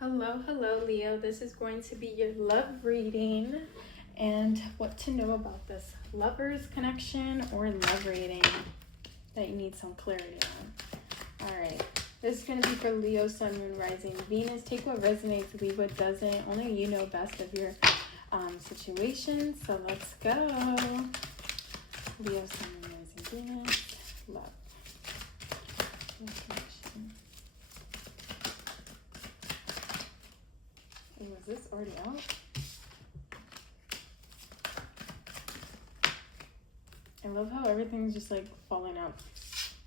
Hello, hello, Leo. This is going to be your love reading and what to know about this lovers connection or love reading that you need some clarity on. All right. This is going to be for Leo, Sun, Moon, Rising, Venus. Take what resonates, leave what doesn't. Only you know best of your situation. So let's go. Leo, Sun, Moon, Rising, Venus. Love. Connection. And was this already out? I love how everything's just like falling out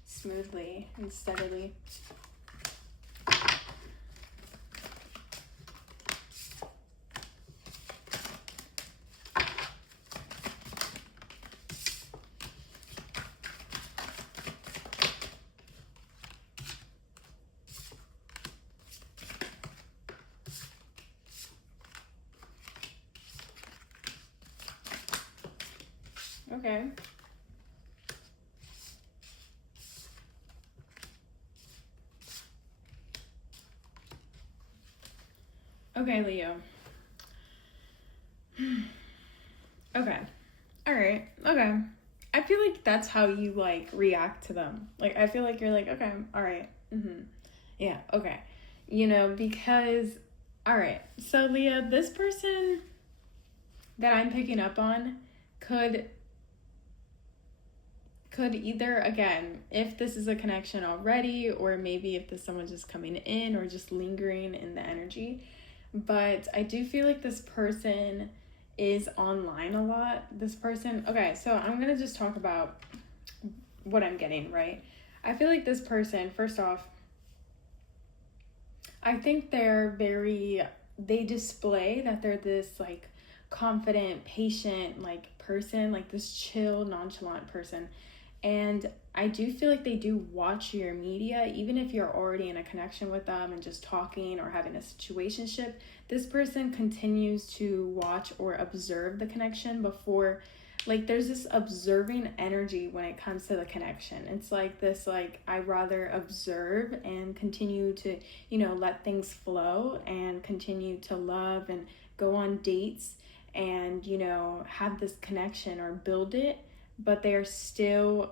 smoothly and steadily. Okay. Okay, Leo. Okay. All right. Okay. I feel like that's how you like react to them. Like I feel like you're like, okay, all right. Yeah, okay. Because all right. So Leo, this person that I'm picking up on could either, again, if this is a connection already, or maybe if this someone's just coming in or just lingering in the energy. But I do feel like this person is online a lot. This person, okay, so I'm going to just talk about what I'm getting, right? I feel like this person, first off, I think they display that they're this like confident, patient, like person, like this chill, nonchalant person. And I do feel like they do watch your media, even if you're already in a connection with them and just talking or having a situationship. This person continues to watch or observe the connection before, like there's this observing energy when it comes to the connection. It's like this, like I rather observe and continue to, let things flow and continue to love and go on dates and, have this connection or build it. But they're still,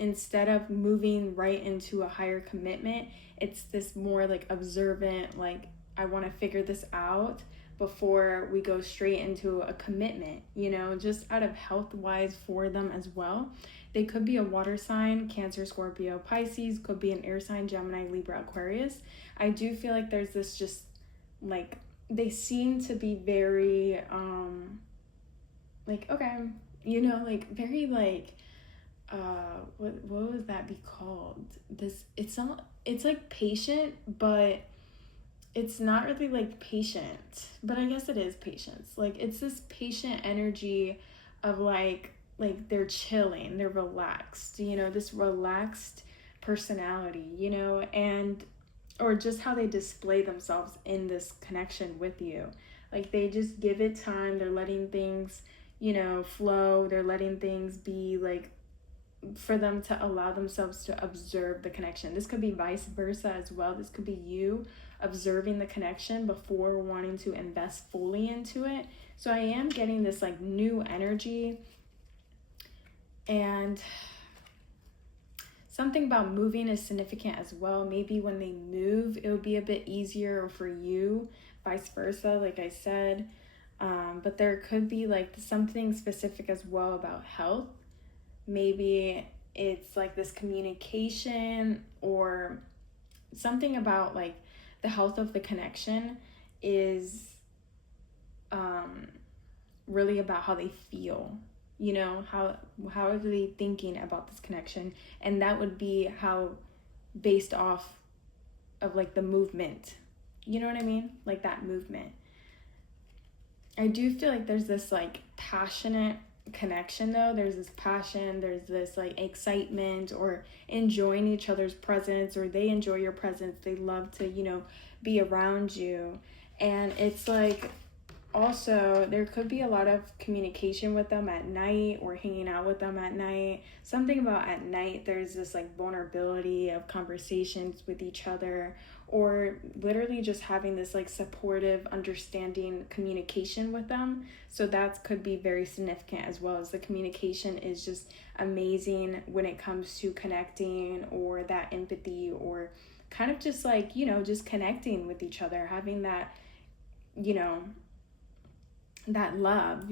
instead of moving right into a higher commitment, it's this more like observant, like I want to figure this out before we go straight into a commitment, just out of health wise for them as well. They could be a water sign, Cancer, Scorpio, Pisces, could be an air sign, Gemini, Libra, Aquarius. I do feel like there's this just like, they seem to be very, like, okay, like very like, what would that be called? It's like patient, but it's not really like patient, but I guess it is patience. Like it's this patient energy of like they're chilling, they're relaxed, this relaxed personality, and or just how they display themselves in this connection with you. Like they just give it time, they're letting things, flow, they're letting things be like for them to allow themselves to observe the connection. This could be vice versa as well. This could be you observing the connection before wanting to invest fully into it. So I am getting this like new energy, and something about moving is significant as well. Maybe when they move, it would be a bit easier for you, vice versa, like I said. But there could be like something specific as well about health. Maybe it's like this communication or something about like the health of the connection is really about how they feel, how are they thinking about this connection, and that would be how based off of like the movement, you know what I mean, like that movement. I do feel like there's this like passionate connection though. There's this passion, there's this like excitement or enjoying each other's presence, or they enjoy your presence, they love to be around you. And it's like also there could be a lot of communication with them at night or hanging out with them at night. Something about at night, there's this like vulnerability of conversations with each other, or literally just having this like supportive, understanding communication with them. So that could be very significant, as well as the communication is just amazing when it comes to connecting, or that empathy, or kind of just like, just connecting with each other, having that, you know, that love,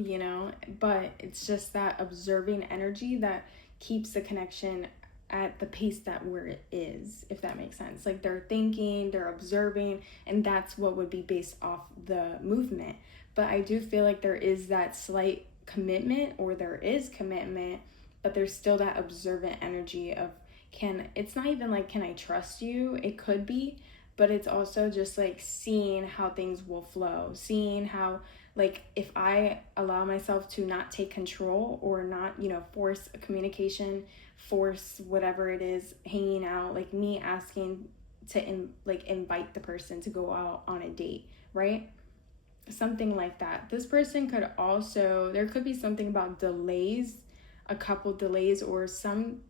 but it's just that observing energy that keeps the connection at the pace that where it is, if that makes sense. Like they're thinking, they're observing, and that's what would be based off the movement. But I do feel like there is that slight commitment, or there is commitment, but there's still that observant energy of it's not even like, can I trust you? It could be, but it's also just like seeing how things will flow, seeing how, like, if I allow myself to not take control, or not, force a communication, force whatever it is, hanging out, like me asking to invite the person to go out on a date, right? Something like that. This person could also, there could be something about delays, a couple delays, or something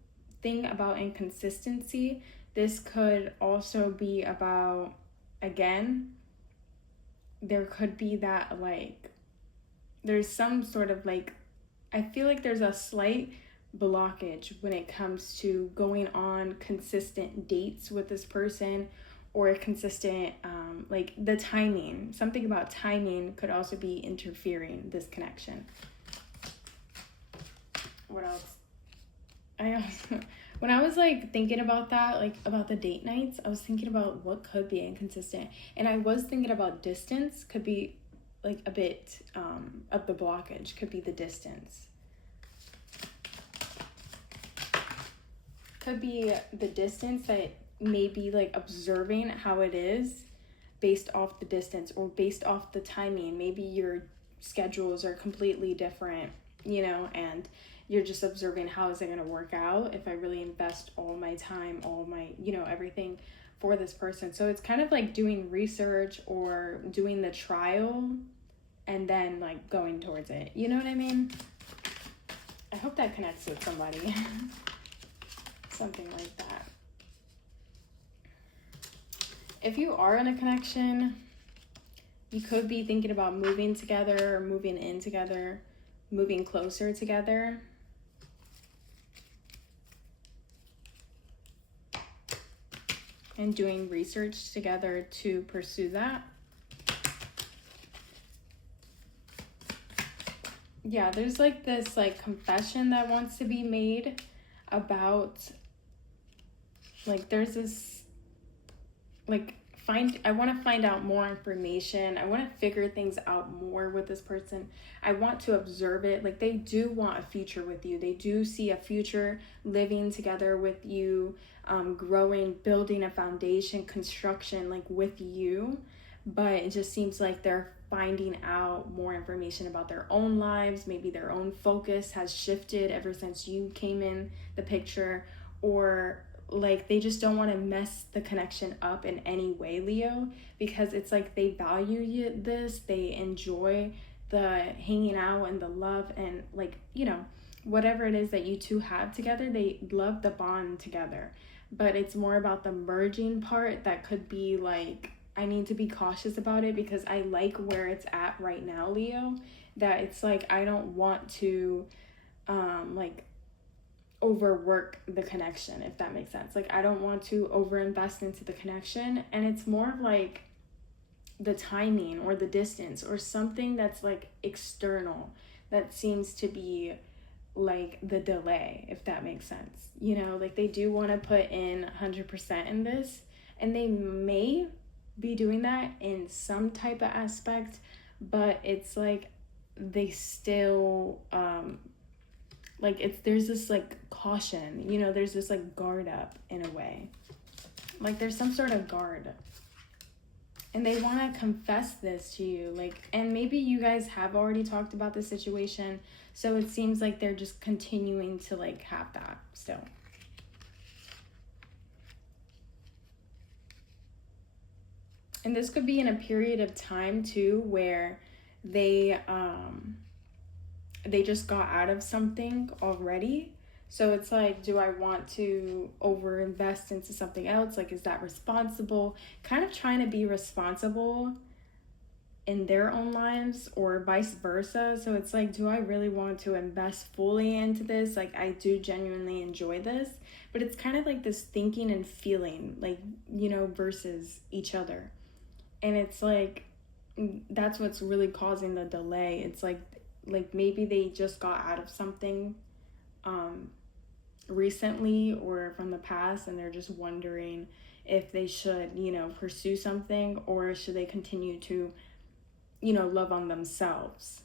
about inconsistency. This could also be about, again, there could be that, like, there's some sort of like, I feel like there's a slight blockage when it comes to going on consistent dates with this person, or consistent, like the timing. Something about timing could also be interfering this connection. What else? When I was like thinking about that, like about the date nights, I was thinking about what could be inconsistent, and I was thinking about distance could be like a bit of the blockage, could be the distance. Could be the distance that may be like observing how it is based off the distance, or based off the timing. Maybe your schedules are completely different, and you're just observing, how is it going to work out if I really invest all my time, all my, everything for this person. So it's kind of like doing research, or doing the trial, and then like going towards it. You know what I mean? I hope that connects with somebody. Something like that. If you are in a connection, you could be thinking about moving together, or moving in together, moving closer together. And doing research together to pursue that. Yeah, there's like this like confession that wants to be made about, like, there's this like, I want to find out more information. I want to figure things out more with this person. I want to observe it. Like, they do want a future with you. They do see a future living together with you, growing, building a foundation, construction, like with you. But it just seems like they're finding out more information about their own lives. Maybe their own focus has shifted ever since you came in the picture, or like they just don't want to mess the connection up in any way, Leo, because it's like they value this, they enjoy the hanging out and the love, and like, whatever it is that you two have together, they love the bond together. But it's more about the merging part that could be like, I need to be cautious about it, because I like where it's at right now, Leo, that it's like I don't want to like overwork the connection, if that makes sense. Like, I don't want to overinvest into the connection, and it's more of like the timing, or the distance, or something that's like external that seems to be like the delay, if that makes sense. Like they do want to put in 100% in this, and they may be doing that in some type of aspect, but it's like they still like there's this like caution, there's this like guard up in a way, like there's some sort of guard, and they want to confess this to you, like, and maybe you guys have already talked about the situation, so it seems like they're just continuing to like have that still. And this could be in a period of time too where they just got out of something already. So it's like, do I want to over invest into something else? Like, is that responsible? Kind of trying to be responsible in their own lives or vice versa. So it's like, do I really want to invest fully into this? Like, I do genuinely enjoy this, but it's kind of like this thinking and feeling, like, versus each other. And it's like, that's what's really causing the delay. It's like maybe they just got out of something recently or from the past, and they're just wondering if they should, pursue something, or should they continue to, love on themselves.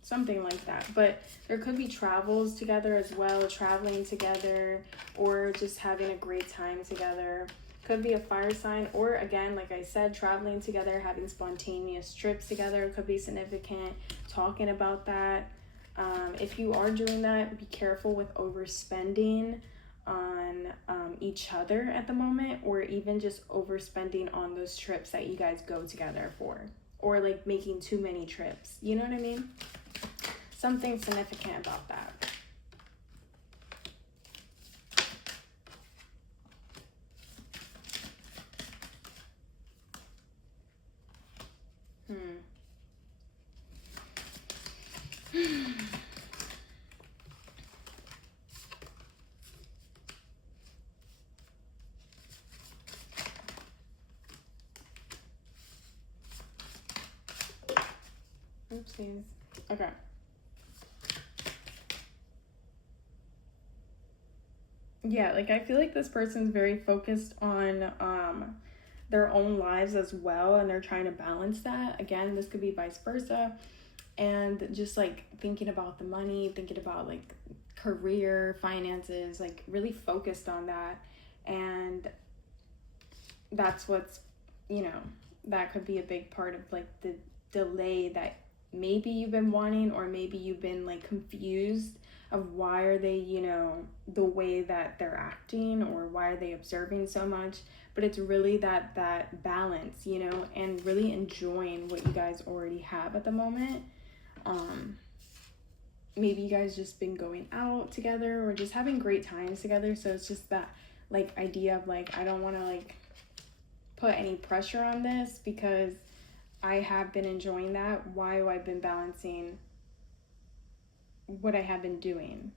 Something like that. But there could be travels together as well, traveling together, or just having a great time together. Could be a fire sign, or again, like I said, traveling together, having spontaneous trips together could be significant. Talking about that. If you are doing that, be careful with overspending on each other at the moment, or even just overspending on those trips that you guys go together for, or like making too many trips. You know what I mean? Something significant about that. Oopsies. Okay. Yeah, like I feel like this person's very focused on their own lives as well, and they're trying to balance that. Again, this could be vice versa, and just like thinking about the money, thinking about like career, finances, like really focused on that. And that's what's, that could be a big part of like the delay that maybe you've been wanting, or maybe you've been like confused of why are they, the way that they're acting, or why are they observing so much. But it's really that balance, and really enjoying what you guys already have at the moment. Maybe you guys just been going out together or just having great times together. So it's just that like idea of like, I don't want to like put any pressure on this because I have been enjoying that. Why have I been balancing what I have been doing?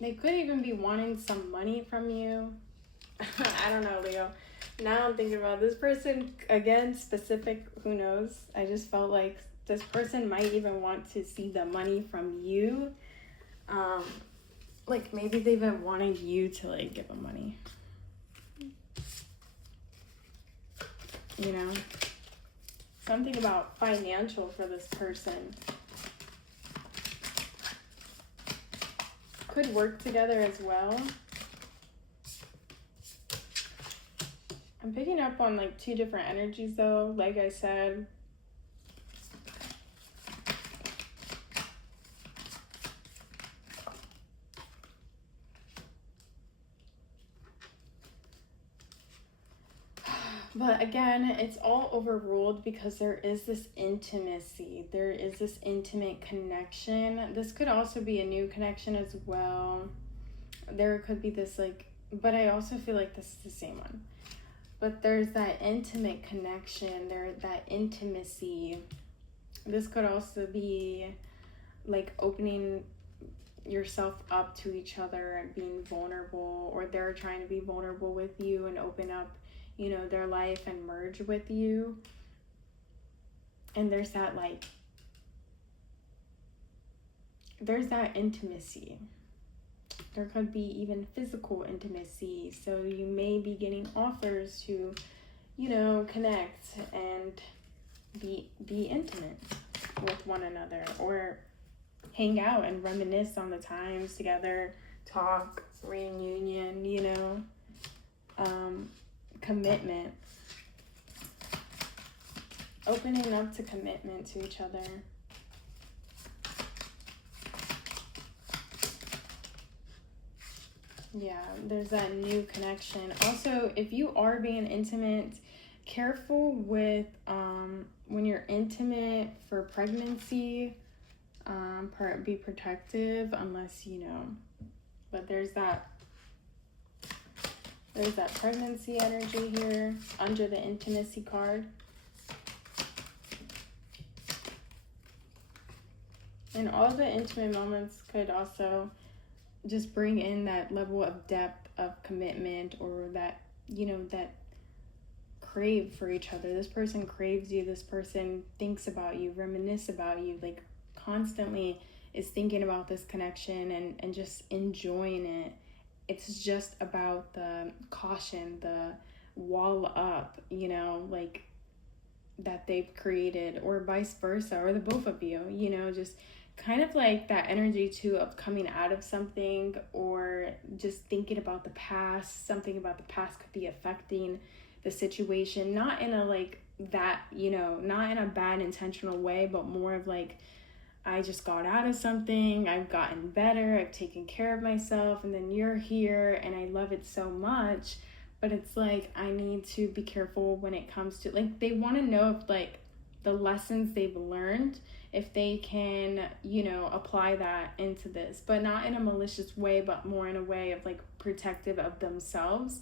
They could even be wanting some money from you. I don't know, Leo. Now I'm thinking about this person again, specific, who knows? I just felt like this person might even want to see the money from you. Like maybe they've been wanting you to like give them money. Something about financial for this person. Could work together as well. I'm picking up on like two different energies though, like I said. But again, it's all overruled because there is this intimacy. There is this intimate connection. This could also be a new connection as well. There could be this like, but I also feel like this is the same one. But there's that intimate connection, that intimacy. This could also be like opening yourself up to each other and being vulnerable, or they're trying to be vulnerable with you and open up, their life and merge with you. And there's that intimacy. There could be even physical intimacy. So you may be getting offers to, connect and be intimate with one another, or hang out and reminisce on the times together, talk, reunion, commitment. Opening up to commitment to each other. Yeah, there's that new connection. Also, if you are being intimate, careful with when you're intimate for pregnancy. Be protective, unless you know. But there's that pregnancy energy here under the intimacy card. And all the intimate moments could also just bring in that level of depth of commitment, or that, you know, that crave for each other. This person craves you. This person thinks about you, reminisce about you, like constantly is thinking about this connection and just enjoying it. It's just about the caution, the wall up, you know, like that they've created, or vice versa, or the both of you, you know, just kind of like that energy too of coming out of something, or just thinking about the past. Something about the past could be affecting the situation, not in a like that, you know, not in a bad intentional way, but more of like, I just got out of something, I've gotten better, I've taken care of myself, and then you're here and I love it so much. But it's like, I need to be careful when it comes to, like, they want to know if like the lessons they've learned, if they can, you know, apply that into this, but not in a malicious way, but more in a way of like protective of themselves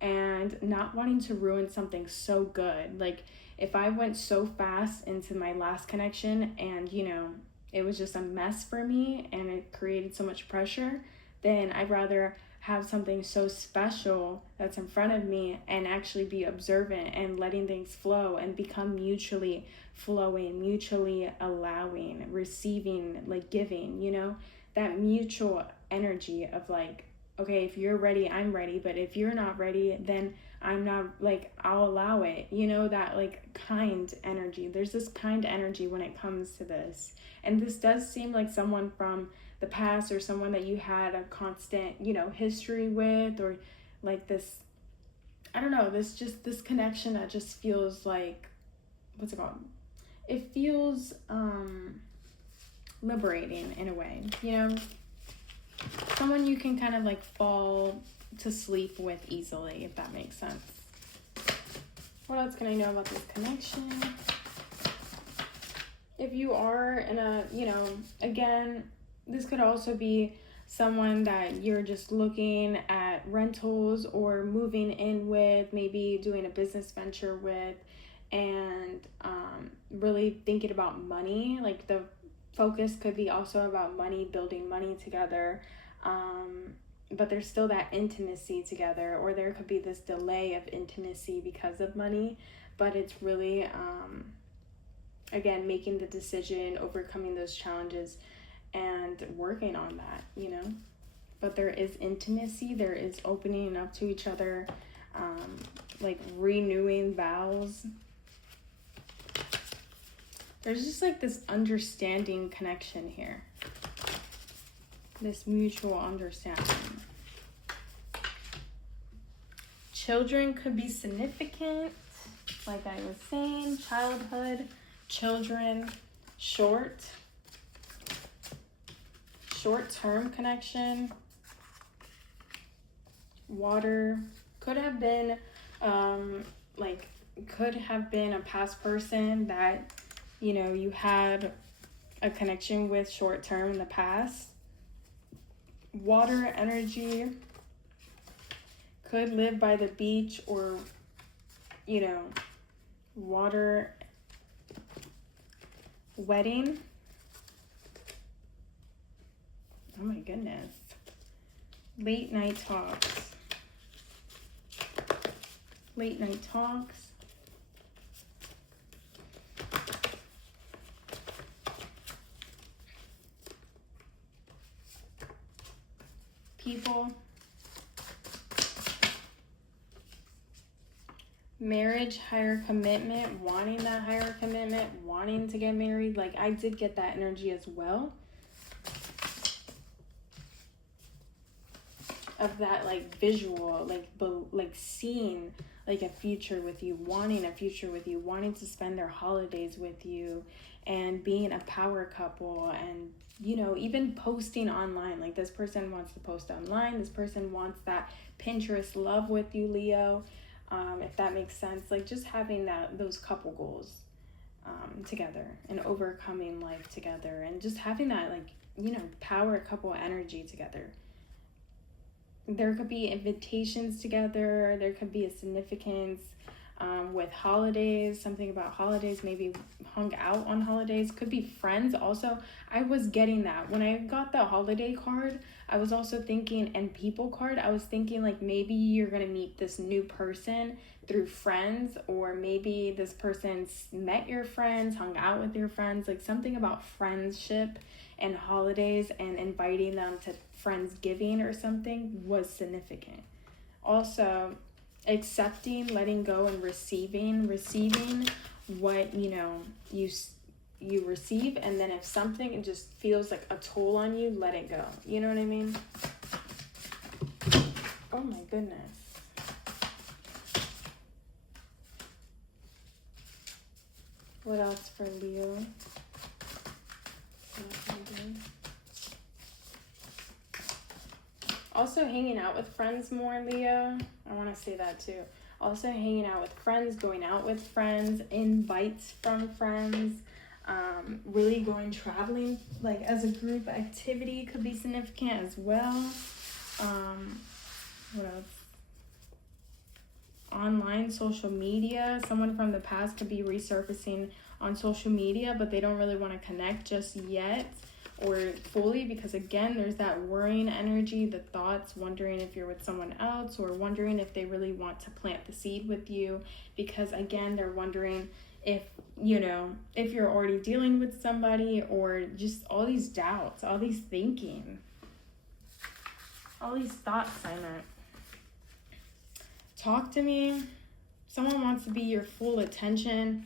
and not wanting to ruin something so good. Like, if I went so fast into my last connection and, you know, it was just a mess for me and it created so much pressure, then I'd rather have something so special that's in front of me and actually be observant and letting things flow and become mutually flowing, mutually allowing, receiving, like giving, you know, that mutual energy of like, okay, if you're ready, I'm ready, but if you're not ready, then I'm not, like, I'll allow it, you know, that like kind energy. There's this kind energy when it comes to this. And this does seem like someone from the past, or someone that you had a constant, you know, history with, or like this, I don't know, this connection that just feels like, what's it called? It feels liberating in a way, you know? Someone you can kind of like fall to sleep with easily, if that makes sense. What else can I know about this connection? If you are in a, you know, again, this could also be someone that you're just looking at rentals or moving in with, maybe doing a business venture with, and really thinking about money. Like, the focus could be also about money, building money together. But there's still that intimacy together, or there could be this delay of intimacy because of money, but it's really, again, making the decision, overcoming those challenges, and working on that, you know. But there is intimacy, there is opening up to each other, like renewing vows. There's just like this understanding connection here, this mutual understanding. Children could be significant, like I was saying, childhood, children, short-term connection. Water could have been could have been a past person that, you know, you had a connection with short-term in the past. Water energy could live by the beach, or, you know, water. Wedding. Oh my goodness. Late night talks. Late night talks. People. Marriage, higher commitment, wanting that higher commitment, wanting to get married. Like, I did get that energy as well. Of that, like, visual, like seeing, like a future with you, wanting a future with you, wanting to spend their holidays with you, and being a power couple, and even posting online. Like, this person wants to post online, this person wants that Pinterest love with you, Leo, if that makes sense. Like, just having those couple goals together, and overcoming life together, and just having that, like, power couple energy together. There could be invitations together, there could be a significance with holidays, something about holidays, maybe hung out on holidays, could be friends also. I was getting that when I got the holiday card. I was also thinking, and people card, I was thinking like maybe you're gonna meet this new person through friends, or maybe this person's met your friends, hung out with your friends, like something about friendship and holidays and inviting them to Friendsgiving or something was significant. Also, accepting, letting go, and receiving what you receive, and then if something just feels like a toll on you, let it go. You know what I mean? Oh my goodness. What else for Leo? Also, hanging out with friends more, Leo. I want to say that too. Also, hanging out with friends, going out with friends, invites from friends, really going traveling, like as a group activity, could be significant as well. What else? Online, social media. Someone from the past could be resurfacing on social media, but they don't really want to connect just yet or fully, because again, there's that worrying energy, the thoughts, wondering if you're with someone else, or wondering if they really want to plant the seed with you, because again, they're wondering if you're already dealing with somebody, or just all these doubts, all these thinking, all these thoughts. Simon, talk to me. Someone wants to be your full attention.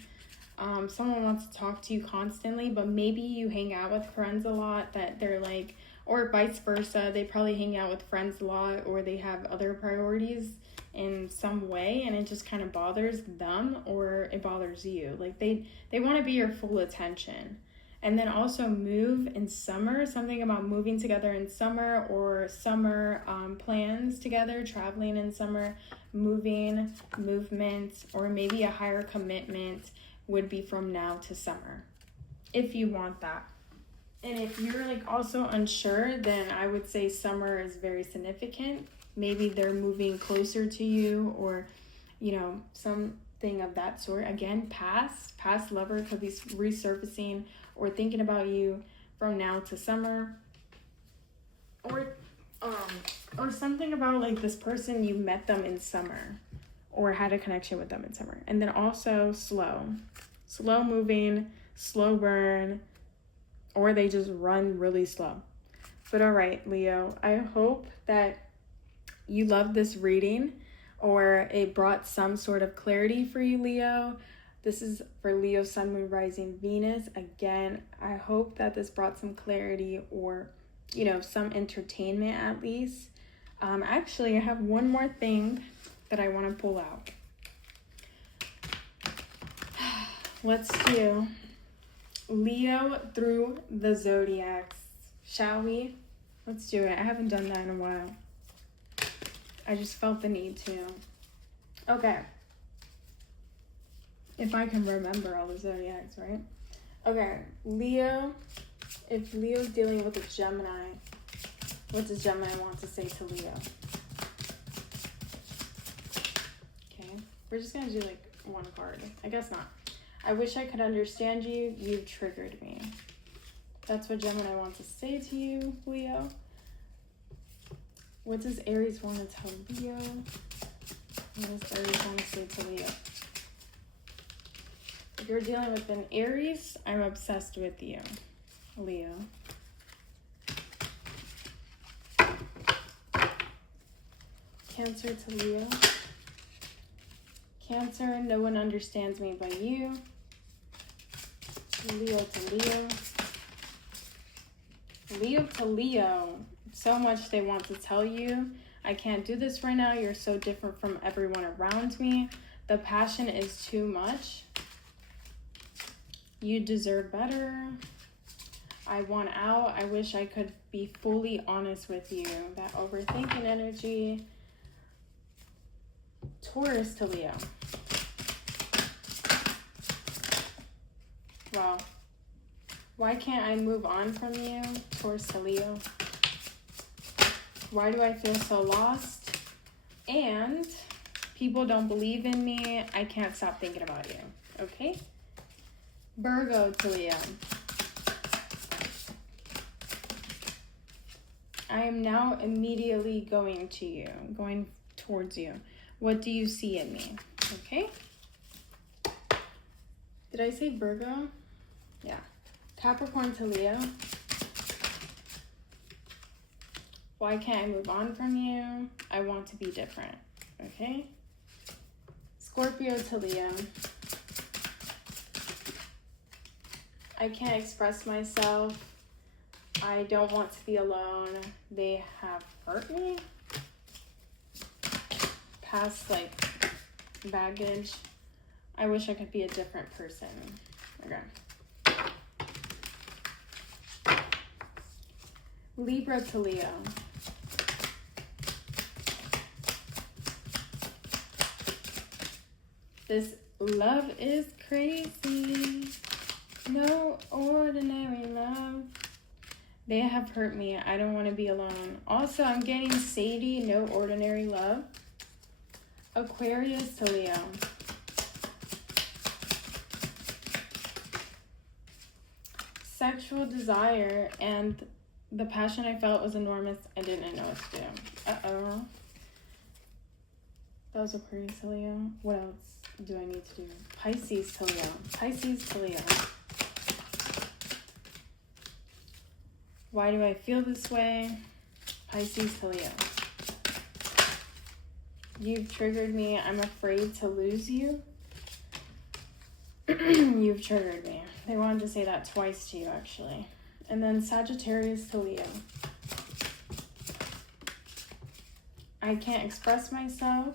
Someone wants to talk to you constantly, but maybe you hang out with friends a lot that they're like, or vice versa, they probably hang out with friends a lot, or they have other priorities in some way, and it just kind of bothers them, or it bothers you. Like they want to be your full attention. And then also move in summer, something about moving together in summer, or summer plans together, traveling in summer, moving, movement, or maybe a higher commitment would be from now to summer, if you want that. And if you're like also unsure, then I would say summer is very significant. Maybe they're moving closer to you, or something of that sort. Again, past lover could be resurfacing or thinking about you from now to summer, or something about like this person, you met them in summer or had a connection with them in summer. And then also slow moving, slow burn, or they just run really slow. But all right, Leo, I hope that you loved this reading, or it brought some sort of clarity for you, Leo. This is for Leo, Sun, Moon, Rising, Venus. Again, I hope that this brought some clarity, or some entertainment at least. Actually, I have one more thing that I want to pull out. Let's do Leo through the zodiacs, shall we? Let's do it. I haven't done that in a while. I just felt the need to. Okay. If I can remember all the zodiacs, right? Okay, Leo. If Leo's dealing with a Gemini, what does Gemini want to say to Leo? Okay, we're just gonna do like one card. I guess not. I wish I could understand you. You've triggered me. That's what Gemini wants to say to you, Leo. What does Aries want to tell Leo? What does Aries want to say to Leo? If you're dealing with an Aries, I'm obsessed with you, Leo. Cancer to Leo. Cancer, no one understands me but you. Leo to Leo. Leo to Leo. So much they want to tell you. I can't do this right now. You're so different from everyone around me. The passion is too much. You deserve better. I want out. I wish I could be fully honest with you. That overthinking energy. Taurus to Leo. Wow. Why can't I move on from you? Taurus to Leo. Why do I feel so lost? And people don't believe in me. I can't stop thinking about you. Okay? Virgo to Leo. I am now immediately going to you, going towards you. What do you see in me? Okay? Did I say Virgo? Yeah. Capricorn to Leo. Why can't I move on from you? I want to be different. Okay? Scorpio to Leo. I can't express myself. I don't want to be alone. They have hurt me. Past, like, baggage. I wish I could be a different person. Okay. Libra to Leo. This love is crazy. No ordinary love. They have hurt me. I don't want to be alone. Also, I'm getting Sadie, no ordinary love. Aquarius to Leo. Sexual desire, and the passion I felt was enormous. I didn't know what to do. Uh-oh. That was Aquarius to Leo. What else do I need to do? Pisces to Leo. Pisces to Leo. Why do I feel this way? Pisces to Leo. You've triggered me. I'm afraid to lose you. You've triggered me. They wanted to say that twice to you, actually. And then Sagittarius to Leo. I can't express myself.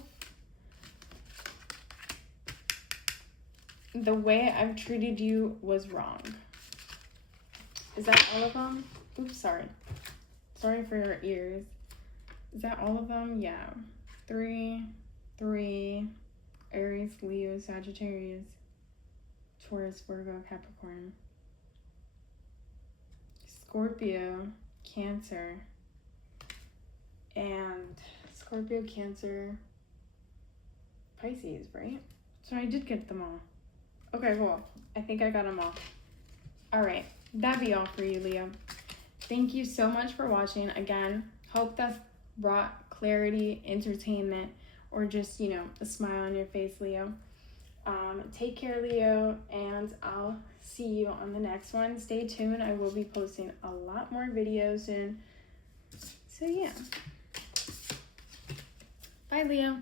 The way I've treated you was wrong. Is that all of them? Oops, sorry. Sorry for your ears. Is that all of them? Yeah. 3, Aries, Leo, Sagittarius, Taurus, Virgo, Capricorn, Scorpio, Cancer, and Scorpio, Cancer, Pisces, right? So I did get them all. Okay, cool. I think I got them all. All right, that'd be all for you, Leo. Thank you so much for watching. Again, hope that brought clarity, entertainment, or just, you know, a smile on your face, Leo. Take care, Leo, and I'll see you on the next one. Stay tuned. I will be posting a lot more videos soon. So, yeah. Bye, Leo.